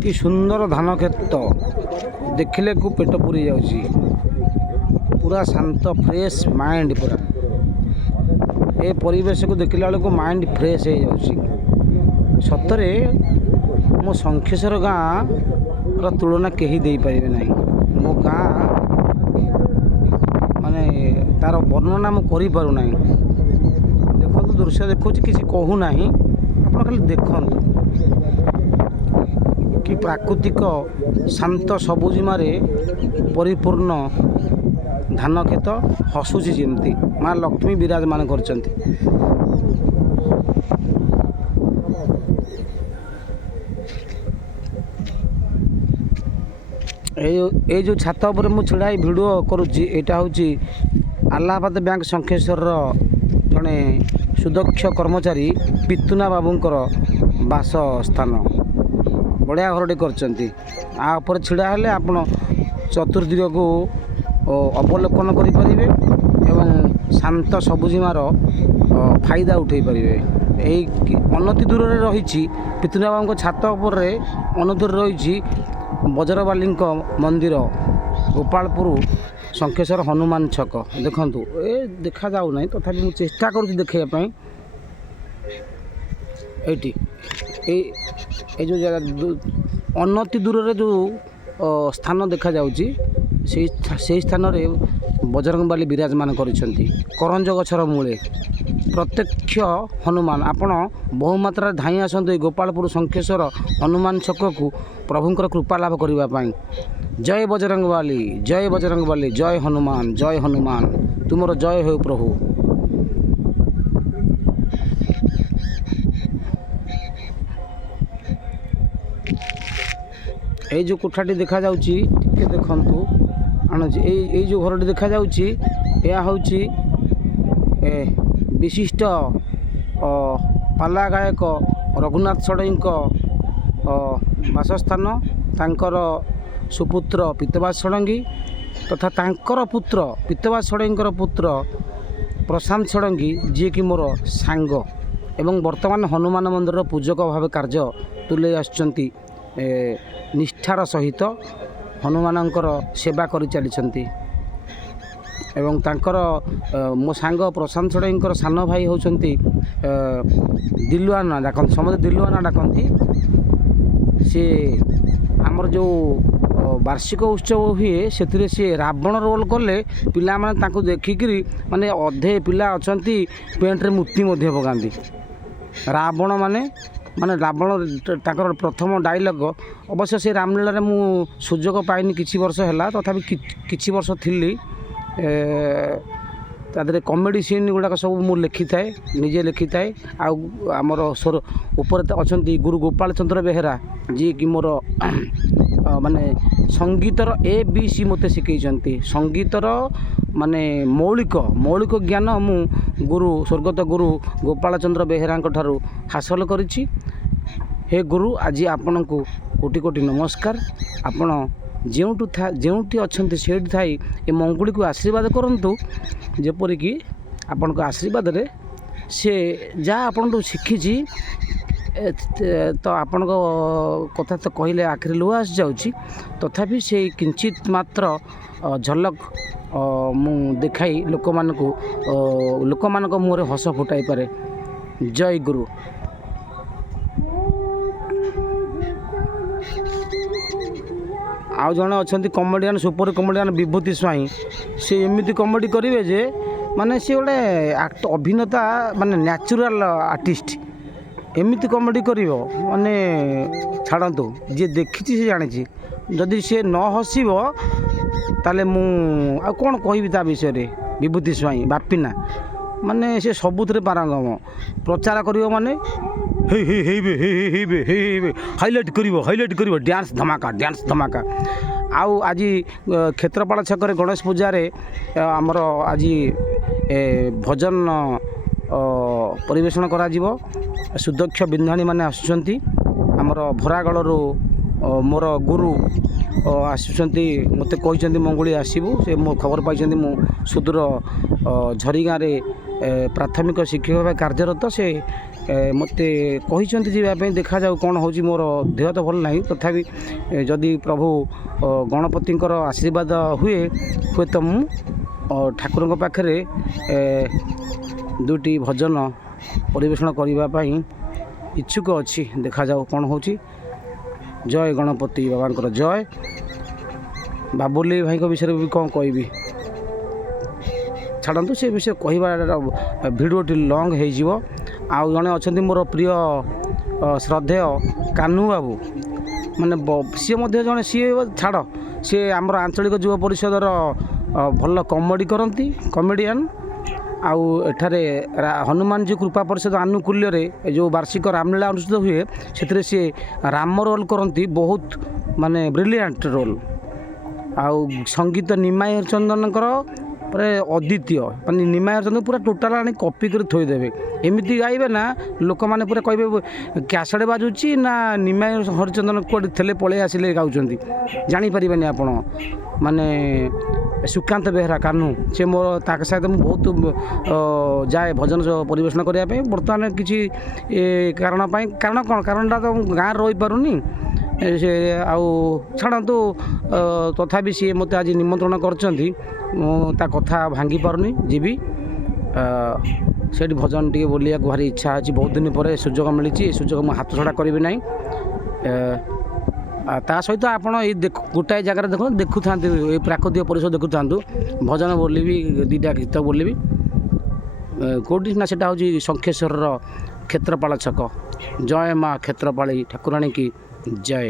कि सुंदर धान खेत देखिले को पेट पूरी जाउची पूरा शांत फ्रेश माइंड पूरा ए परिवेश को देखिला बेलू माइंड फ्रेश हो जाउची सतरे मो शंखेश्वर गाँ तुलना कहीं दे पारे ना मो गाँ माने तार वर्णना मुझे करूना देखो दृश्य देखो किसी कहूना आप खाली देखु कि प्राकृतिक शांत सबुजिमारे परिपूर्ण धान खेत हसुची जमती माँ लक्ष्मी विराजमान करचंती। ए जो छात पर मु छिड़ा भिडियो करुच्ची एटा हूँ आलाहाबाद बैंक शंखेश्वर जड़े सुदक्ष कर्मचारी पितुना बाबूंकर बास स्थान बढ़िया घरटे कर छिड़ा हेले आपण चतुर्दिग को अवलोकन करें एवं शांत सबुजिमार फायदा उठे पारे। यही अनति दूर रही पितुना बाबू छात उपर अनदूर रही बजरबाली मंदिर गोपालपुर शंखेश्वर हनुमान छक देखु ए देखा जाऊ ना तथापि मुझे चेष्टा करुँच देखापी ये जो जगह अनति दूर जो स्थान देखा जाउची से स्थान रे बजरंगबाली विराजमान करिसेंती करंज गछर मूले प्रत्यक्ष हनुमान आपण बहुमात्रा धाई आसतु गोपालपुर शंखेश्वर हनुमान छक को प्रभुंकर कृपा लाभ करने। जय बजरंगबाली जय बजरंगबाली जय हनुमान तुमर जय हो प्रभु। ये जो कोठाटी देखा जाउची टिके देखंतु आणुची ये जो घरटी देखा जाउची या होची विशिष्ट पाला गायक रघुनाथ षडंगी बासस्थान तांकर सुपुत्र पीतवास षडंगी तथा तांकर पुत्र पीतवास षडंगी पुत्र प्रशांत षडंगी जी कि मोर सांग एवं वर्तमान हनुमान मंदिर पूजक भाव कार्य तुले आछंती निष्ठार सहित हनुमानंकर सेवा करि चलिछंती एवं तांकर मो सांग प्रशांत षडंगी सान भाई होचंती दिलवाना डाकती समस्त दिलवाना डाकती सी आमर जो वार्षिक उत्सव हुए से सी रावण रोल कले पिला माने तांको देखिकी माने अधे पिला अछंती पेंट रे मूर्ति मध्य पकांती रावण माने माने रावण तांकर प्रथम डायलॉग अवश्य से रामलीला रे मु सुजोग पाइनी किछि वर्ष हैला तथापि किछि वर्ष थिली तादरे कॉमेडी सीन गुड़ाक सब मु लिखि थाए निजे लिखि थाए आमर स्वर ऊपर अच्छा गुरु गोपाल चंद्र बेहेरा जी कि मोर माने संगीतर ABC मते शिखैछंती संगीतर माने मौलिक ज्ञान मु गुरु स्वर्गत गुरु गोपाल चंद्र बेहेरा ठारू हासिल करिछि। हे गुरु आज आपण को कोटि कोटि नमस्कार। आपण जोटी अच्छा से थाई ए मंगुड़ी को आशीर्वाद करंतु जेपरिकी आपण को आशीर्वाद रे से जहाँ आपण शिखी तो आपण कथा तो कहले आखिर लुह आसी जाउची तथापि से किंचित मात्र झलक मु देखाई लोक मानक मुहरे हस फुटाई पारे। जय गुरु। आउ जड़े अच्छा कमेडियन सुपर कमेडियन विभूति स्वाई से एमती कमेडी करेंगे जे माने सी गोटे अभिनेता माने नेचुरल आर्टिस्ट एमती कमेडी कर माने छाड़ू जी देखी से जानी जदि सी न हसब ताले मु आ कौन कहबी ता विषय विभूति स्वाई बापिना माने से सबुथ पारंगम प्रचार कर माने हाइलाइट कर डांस धमाका आउ आज क्षेत्रपाल छक गणेश पूजा रे आमर आज भजन ପରିବେଷଣ କରାଯିବ। ସୁଦକ୍ଷ ବିନ୍ଧାଣୀ ମାନେ ଆସୁଛନ୍ତି। ଆମର ଭରାଗଡ଼ରୁ ମୋର ଗୁରୁ ଆସୁଛନ୍ତି, ମୋତେ କହିଛନ୍ତି ମଙ୍ଗୁଳି ଆସିବୁ। ସେ ମୋ ଖବର ପାଇଛନ୍ତି ମୁଁ ସୁଦୂର ଝରିଗାଁରେ ପ୍ରାଥମିକ ଶିକ୍ଷକ ଭାବେ କାର୍ଯ୍ୟରତ। ସେ ମୋତେ କହିଛନ୍ତି ଯିବା ପାଇଁ, ଦେଖାଯାଉ କ'ଣ ହେଉଛି। ମୋର ଦେହ ତ ଭଲ ନାହିଁ, ତଥାପି ଯଦି ପ୍ରଭୁ ଗଣପତିଙ୍କର ଆଶୀର୍ବାଦ ହୁଏତ ମୁଁ ଠାକୁରଙ୍କ ପାଖରେ ଦୁଇଟି ଭଜନ ପରିବେଷଣ କରିବା ପାଇଁ ଇଚ୍ଛୁକ ଅଛି। ଦେଖାଯାଉ କ'ଣ ହେଉଛି। ଜୟ ଗଣପତି ବାବାଙ୍କର ଜୟ। ବାବୁଲି ଭାଇଙ୍କ ବିଷୟରେ ବି କ'ଣ କହିବି, ଛାଡ଼ନ୍ତୁ, ସେ ବିଷୟରେ କହିବା ଭିଡ଼ିଓଟି ଲଙ୍ଗ୍ ହେଇଯିବ। ଆଉ ଜଣେ ଅଛନ୍ତି ମୋର ପ୍ରିୟ ଶ୍ରଦ୍ଧେୟ କାହ୍ନୁ ବାବୁ, ମାନେ ସିଏ ମଧ୍ୟ ଜଣେ, ସିଏ ଛାଡ଼, ସିଏ ଆମର ଆଞ୍ଚଳିକ ଯୁବ ପରିଷଦର ଭଲ କମେଡ଼ି କରନ୍ତି, କମେଡ଼ିଆନ୍। ଆଉ ଏଠାରେ ହନୁମାନଜୀ କୃପା ପରିଷଦ ଆନୁକୂଲ୍ୟରେ ଯେଉଁ ବାର୍ଷିକ ରାମଲୀଳା ଅନୁଷ୍ଠିତ ହୁଏ, ସେଥିରେ ସିଏ ରାମ ରୋଲ୍ କରନ୍ତି, ବହୁତ ମାନେ ବ୍ରିଲିଆଣ୍ଟ ରୋଲ୍। ଆଉ ସଙ୍ଗୀତ ନିମାଇ ହରିଚନ୍ଦନଙ୍କର ପୁରା ଅଦ୍ୱିତୀୟ, ମାନେ ନିମାଇ ହରିଚନ୍ଦନ ପୁରା ଟୋଟାଲ୍ ଆଣି କପି କରି ଥୋଇଦେବେ। ଏମିତି ଗାଇବେ ନା ଲୋକମାନେ ପୁରା କହିବେ କ୍ୟାସେଟ୍ ବାଜୁଛି ନା ନିମାଇ ହରିଚନ୍ଦନ କୁଆଡ଼େ ଥିଲେ ପଳେଇ ଆସିଲେ ଗାଉଛନ୍ତି, ଜାଣିପାରିବେନି ଆପଣ। ମାନେ ସୁକାନ୍ତ ବେହେରା କାହ୍ନୁ, ସେ ମୋର ତାଙ୍କ ସହିତ ମୁଁ ବହୁତ ଯାଏ ଭଜନ ପରିବେଷଣ କରିବା ପାଇଁ। ବର୍ତ୍ତମାନ କିଛି କାରଣ ପାଇଁ, କାରଣ କ'ଣ, କାରଣଟା ତ ମୁଁ ଗାଁରେ ରହିପାରୁନି। ସେ ଆଉ ଛାଡ଼ନ୍ତୁ, ତଥାପି ସିଏ ମୋତେ ଆଜି ନିମନ୍ତ୍ରଣ କରିଛନ୍ତି, ମୁଁ ତା କଥା ଭାଙ୍ଗି ପାରୁନି। ଯିବି ସେଇଠି ଭଜନ ଟିକେ ବୋଲିବାକୁ ଭାରି ଇଚ୍ଛା ଅଛି। ବହୁତ ଦିନ ପରେ ସୁଯୋଗ ମିଳିଛି, ଏ ସୁଯୋଗ ମୁଁ ହାତଛଡ଼ା କରିବି ନାହିଁ। ତା ସହିତ ଆପଣ ଏଇ ଗୋଟାଏ ଜାଗାରେ ଦେଖୁଥାନ୍ତୁ, ଏଇ ପ୍ରାକୃତିକ ପରିବେଶ ଦେଖୁଥାନ୍ତୁ। ଭଜନ ବୋଲିବି, ଦୁଇଟା ଗୀତ ବୋଲିବି। କେଉଁଠି ନା ସେଇଟା ହେଉଛି ଶଙ୍ଖେଶ୍ୱରର କ୍ଷେତ୍ରପାଳ ଛକ। ଜୟ ମା କ୍ଷେତ୍ରପାଳି ଠାକୁରାଣୀ କି ଜୟ।